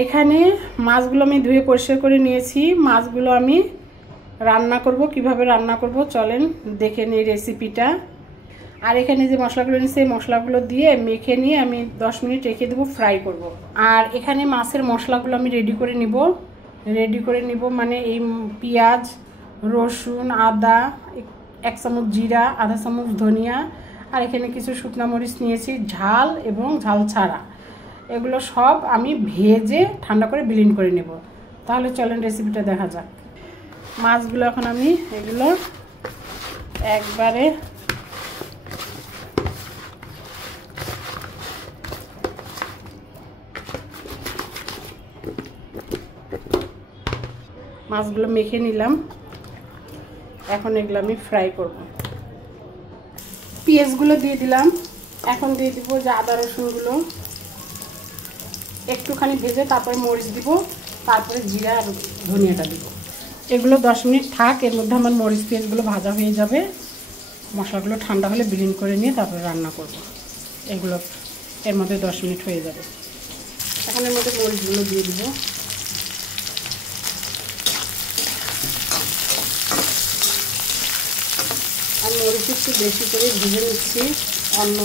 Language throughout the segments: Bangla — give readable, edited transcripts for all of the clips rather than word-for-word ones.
এখানে মাছগুলো আমি ধুয়ে পরিষ্কার করে নিয়েছি। মাছগুলো আমি রান্না করব, কিভাবে রান্না করব চলেন দেখে নিই রেসিপিটা। আর এখানে যে মশলাগুলো নিয়েছি এই মশলাগুলো দিয়ে মেখে নিয়ে আমি 10 মিনিট রেখে দেবো, ফ্রাই করব। আর এখানে মাছের মশলাগুলো আমি রেডি করে নিব মানে এই পেঁয়াজ, রসুন, আদা, 1 চামচ জিরা, আধা চামচ ধনিয়া, আর এখানে কিছু শুকনো মরিচ নিয়েছি ঝাল এবং ঝাল ছাড়া। এগুলো সব আমি ভেজে ঠান্ডা করে ব্লেন্ড করে নেব। তাহলে চলেন রেসিপিটা দেখা যাক। মাছগুলো এখন আমি এগুলো একবারে মাছগুলো মেখে নিলাম। এখন এগুলো আমি ফ্রাই করব। পেঁয়াজগুলো দিয়ে দিলাম। এখন দিয়ে দিব যে আদা রসুনগুলো একটুখানি ভেজে তারপরে মরিচ দিব, তারপরে জিরা আর ধনিয়াটা দিব। এগুলো 10 মিনিট থাক, এর মধ্যে আমার মরিচ পেঁয়াজগুলো ভাজা হয়ে যাবে। মশলাগুলো ঠান্ডা হলে ব্লেন্ড করে নিয়ে তারপরে রান্না করব। এগুলো এর মধ্যে 10 মিনিট হয়ে যাবে। এখন এর মধ্যে মরিচগুলো দিয়ে দিব। আমি মরিচ একটু বেশি করে ভেজে নিচ্ছি অন্য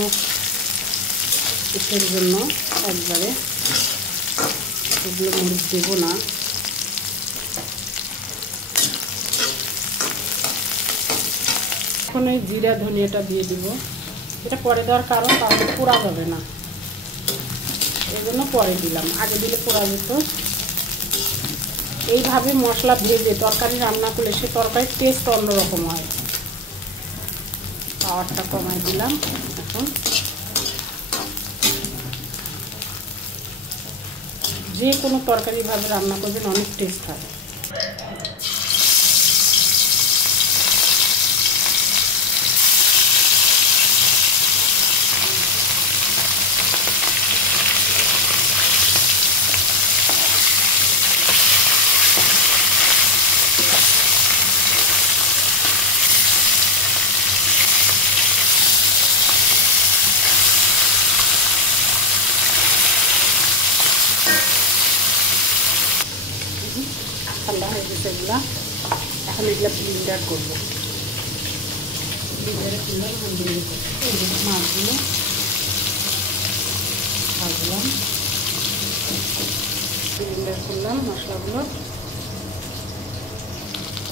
কিছুর জন্য, একবারে এগুলো মরিচ দেবো না। এখন এই জিরা ধনিয়াটা দিয়ে দিব। এটা পরে দেওয়ার কারণ তাহলে পোড়া যাবে না, এই জন্য পরে দিলাম, আগে দিলে পোড়া যেত। এইভাবে মশলা ভেজে তরকারি রান্না করলে সে তরকারির টেস্ট অন্যরকম হয়। পাওয়ারটা কমাই দিলাম। এখন যে কোনো তরকারি ভাবে রান্না করবেন অনেক টেস্ট হয়। ঠান্ডা হয়ে গেছে এগুলা। এখন এগুলা ব্লেন্ডার করবো। ব্লেন্ডারে করলাম, মাছগুলো ভাজলাম, ব্লেন্ডার করলাম মশলাগুলো।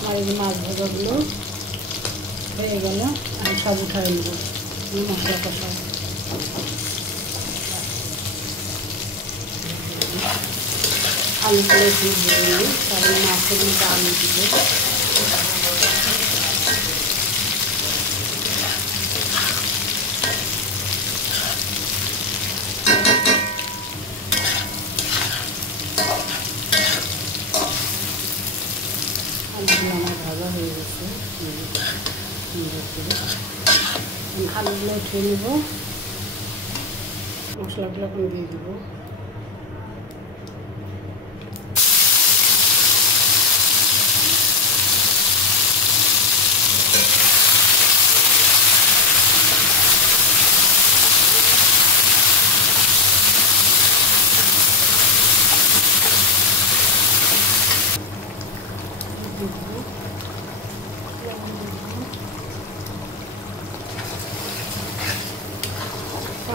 আর এই মাছ ভাজাগুলো হয়ে গেল। আমি সব উঠাই নেব মশলা কষা। আলু করে দিয়ে দিই, তারপরে মাছের মধ্যে আলু দিব। আলুগুলো আমার ভাজা হয়ে গেছে, আলুগুলো উঠিয়ে নেব। মশলাগুলো এখন দিয়ে দিব।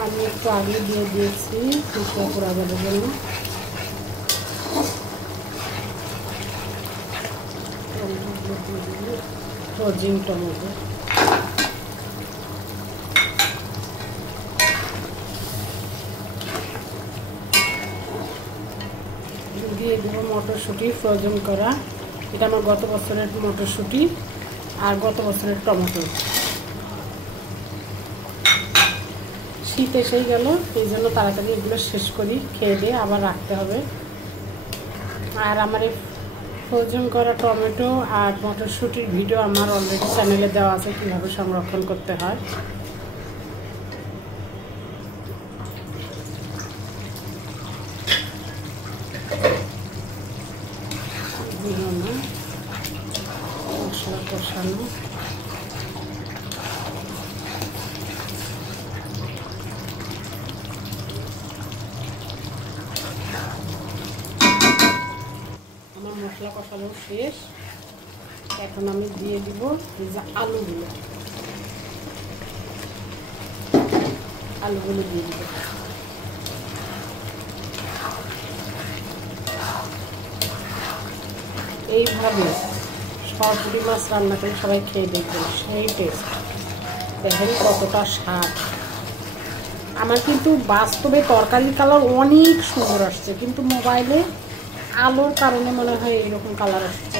আমি একটু আগে দিয়ে দিয়েছি মশলা পোড়া যাবে জন্য। ফ্রোজেন টমেটো দিয়ে দেবো। মটরশুঁটি ফ্রোজেন করা, এটা আমার গত বছরের মটরশুঁটি আর গত বছরের টমেটো। শীত এসেই গেল, এই জন্য তাড়াতাড়ি এগুলো শেষ করি, খেয়ে দিয়ে আবার রাখতে হবে। আর আমার এই ফ্রোজেন করা টমেটো আর মটরশুঁটির ভিডিও আমার অলরেডি চ্যানেলে দেওয়া আছে, কীভাবে সংরক্ষণ করতে হয়। মশলা কষানো, মশলা কষানো শেষ। এখন আমি দিয়ে দিব এই যে আলুগুলো দিয়ে দিব। এইভাবে সরপুঁটি মাছ রান্না করে সবাই খেয়ে দেখবেন, সেই টেস্ট। দেখেন কতটা স্বাদ। আমার কিন্তু বাস্তবে তরকারির কালার অনেক সুন্দর আসছে, কিন্তু মোবাইলে আলোর কারণে মনে হয় এরকম কালার আসছে।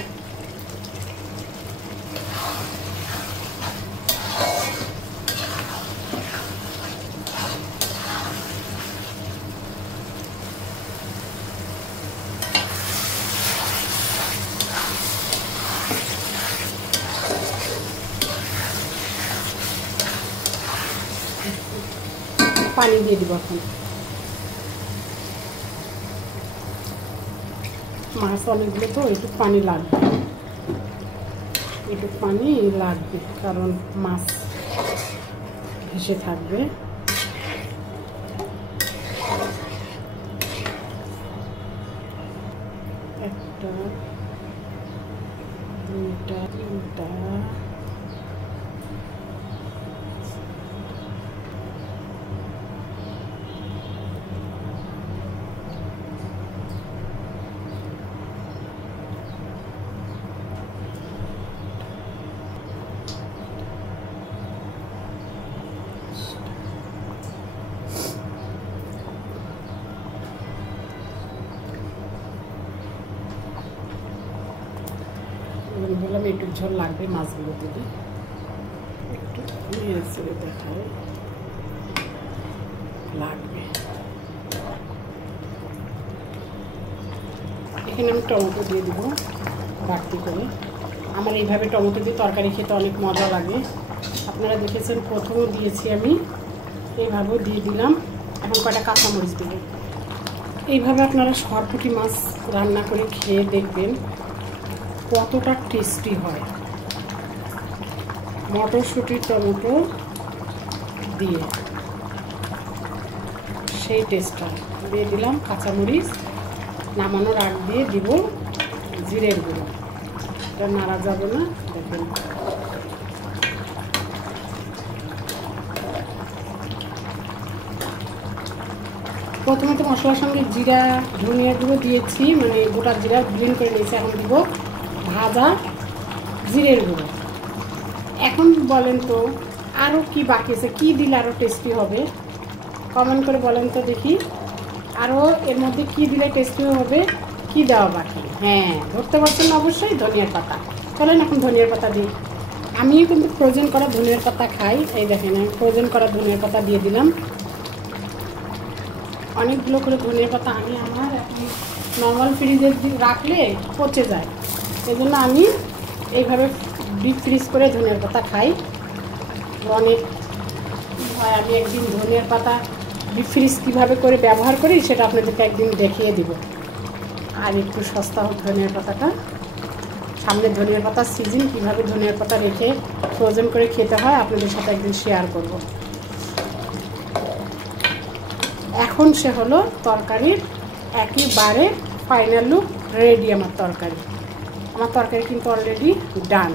পানি দিয়ে দিব। এখন মাছ অনেকগুলো তো একটু পানি লাগবে, কারণ মাছ ভেসে থাকবে। একটা, দুইটা, তিনটা, বললাম একটু ঝোল লাগবে মাছগুলো দিলে, একটু নেড়ে চেড়ে দেখায় লাগবে। এখানে আমি টমেটো দিয়ে দিব বাড়তি করে। আমার এইভাবে টমেটো দিয়ে তরকারি খেতে অনেক মজা লাগে। আপনারা দেখেছেন প্রথমেও দিয়েছি আমি, এইভাবেও দিয়ে দিলাম। এখন কয়টা কাঁচামরিচ দেব। এইভাবে আপনারা সরপুঁটি মাছ রান্না করে খেয়ে দেখবেন কতটা টেস্টি হয়। মটরশুঁটি টমেটো দিয়ে সেই টেস্টটা দিয়ে দিলাম। কাঁচামরিচ নামানোর আগ দিয়ে দিব জিরের গুঁড়ো। এটা নাড়া যাবে না, দেখবেন। প্রথমে তো মশলার সঙ্গে জিরা ধনিয়া গুঁড়ো দিয়েছি, মানে গোটা জিরা ব্লেন্ড করে নিয়েছি। এখন দিব ভাজা জিরের গুঁড়ো। এখন বলেন তো আরও কি বাকি আছে, কী দিলে আরও টেস্টি হবে? কমেন্ট করে বলেন তো দেখি, আরও এর মধ্যে কী দিলে টেস্টি হবে, কী দেওয়া বাকি? হ্যাঁ, ধরতে পারছেন না অবশ্যই, ধনিয়ার পাতা। চলেন এখন ধনিয়ার পাতা দিই। আমিও কিন্তু ফ্রোজেন করা ধনিয়ার পাতা খাই। এই দেখেন আমি ফ্রোজেন করা ধনিয়ার পাতা দিয়ে দিলাম। অনেকগুলো করে ধনিয়ার পাতা আমি আমার এখন নর্মাল ফ্রিজে রাখলে পচে যায়, এই জন্য আমি এইভাবে ডিপ ফ্রিজ করে ধনিয়ার পাতা খাই। অনেক হয়, আমি একদিন ধনিয়ার পাতা ডিপ ফ্রিজ কীভাবে করে ব্যবহার করি সেটা আপনাদেরকে একদিন দেখিয়ে দিব। আর একটু সস্তা হোক ধনিয়ার পাতাটা, সামনে ধনিয়ার পাতার সিজন, কীভাবে ধনিয়ার পাতা রেখে ফ্রোজেন করে খেতে হয় আপনাদের সাথে একদিন শেয়ার করব। এখন সে হলো তরকারির একেবারে ফাইনাল লুক রেডি। আমার তরকারি কিন্তু অলরেডি ডান।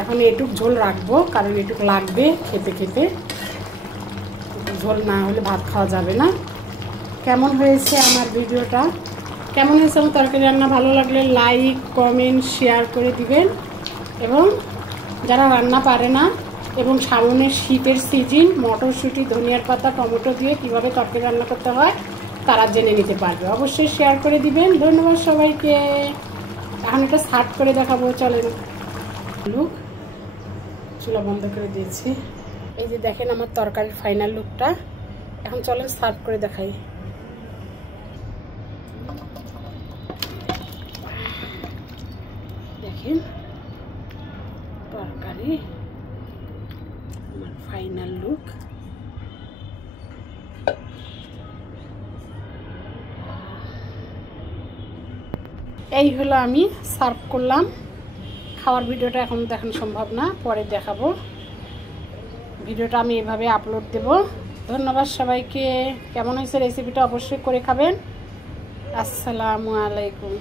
এখন এটুক ঝোল রাখবো, কারণ এটুক লাগবে খেতে খেতে। ঝোল না হলে ভাত খাওয়া যাবে না। কেমন হয়েছে আমার ভিডিওটা, কেমন হয়েছে আমার তরকারি রান্না? ভালো লাগলে লাইক কমেন্ট শেয়ার করে দিবেন। এবং যারা রান্না পারে না এবং সামনে শীতের সিজন, মটরশুঁটি ধনিয়ার পাতা টমেটো দিয়ে কীভাবে তরকারি রান্না করতে হয় তারা জেনে নিতে পারবে। অবশ্যই শেয়ার করে দিবেন। ধন্যবাদ সবাইকে। এখন এটা সার্ভ করে দেখাবো, চলেন। লুক, চুলা বন্ধ করে দিয়েছি। এই যে দেখেন আমার তরকারির ফাইনাল লুকটা। এখন চলেন সার্ভ করে দেখাই। দেখেন তরকারি আমার ফাইনাল লুক। এই হলো আমি সার্ভ করলাম। খাওয়ার ভিডিওটা এখন দেখানো সম্ভব না, পরে দেখাবো। ভিডিওটা আমি এভাবে আপলোড দেব। ধন্যবাদ সবাইকে। কেমন হয়েছে রেসিপিটা অবশ্যই করে খাবেন। আসসালামু আলাইকুম।